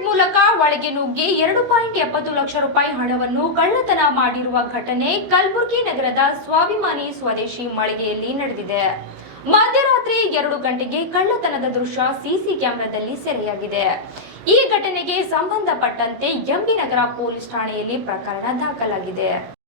ಮೂಲಕ ಒಳಗೆ ನುಗ್ಗಿ ಎರಡು ಪಾಯಿಂಟ್ ಎಪ್ಪತ್ತು ಲಕ್ಷ ರೂಪಾಯಿ ಹಣವನ್ನು ಕಳ್ಳತನ ಮಾಡಿರುವ ಘಟನೆ ಕಲಬುರಗಿ ನಗರದ ಸ್ವಾಭಿಮಾನಿ ಸ್ವದೇಶಿ ಮಳಿಗೆಯಲ್ಲಿ ನಡೆದಿದೆ. ಮಧ್ಯರಾತ್ರಿ ಎರಡು ಗಂಟೆಗೆ ಕಳ್ಳತನದ ದೃಶ್ಯ ಸಿಸಿ ಕ್ಯಾಮೆರಾದಲ್ಲಿ ಸೆರೆಯಾಗಿದೆ. ಈ ಘಟನೆಗೆ ಸಂಬಂಧಪಟ್ಟಂತೆ ಎಂಬಿ ನಗರ ಪೊಲೀಸ್ ಠಾಣೆಯಲ್ಲಿ ಪ್ರಕರಣ ದಾಖಲಾಗಿದೆ.